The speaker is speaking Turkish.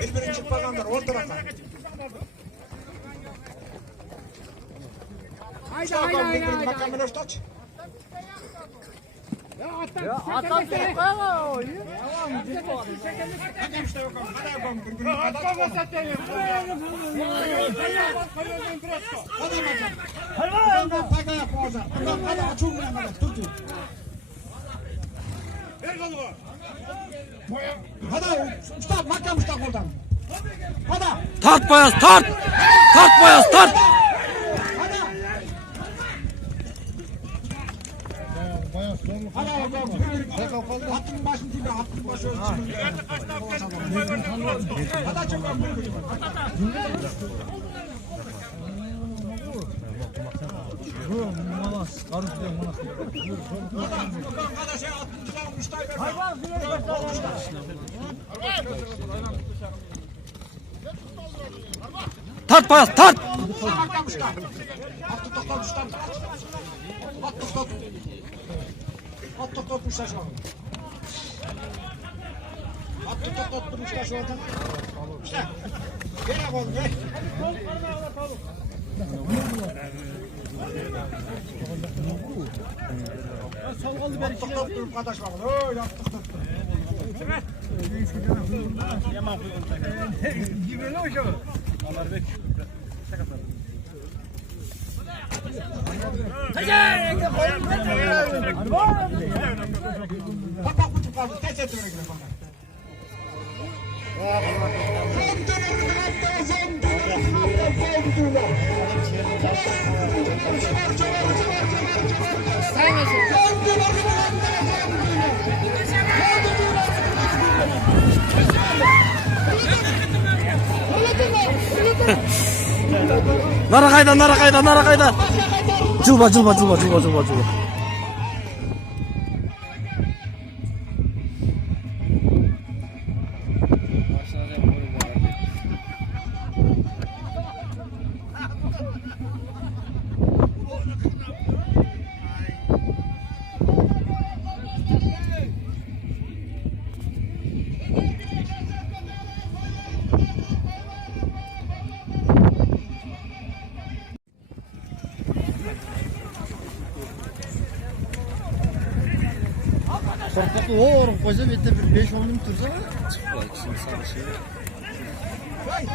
Birbirine çıkmaganlar ortadan. Haydi. Makamını aç. Ya atlan koyma. Hadi işte yok ama. Hadi yapalım. Atlan satayım. Hadi bakalım. Hadi yapalım. Hadi açılmayan kadar. Dur. Ver kolu. Hadi usta makam usta oradan. Hadi. Tart Bayaz tart. Tart Bayaz tart. Hattın başını tüyle, hattın başı ölçümünü. Hadi çabuk. Tart Bayaz tart. At tutmuşlar şu an. At tutmuşlar şu anda. İşte. Gene gol be. At tutmuş arkadaş var. Öyle at tutmuş. Yaman gibi ne hocam? Allah bek. Papa kutu kaldı. Tez et öyle bana. Nara kayda. Cılba. Korkaklı oğlum koca bir de bir 5-10 bin tursana. Çıkma şimdi sana şey. Hey!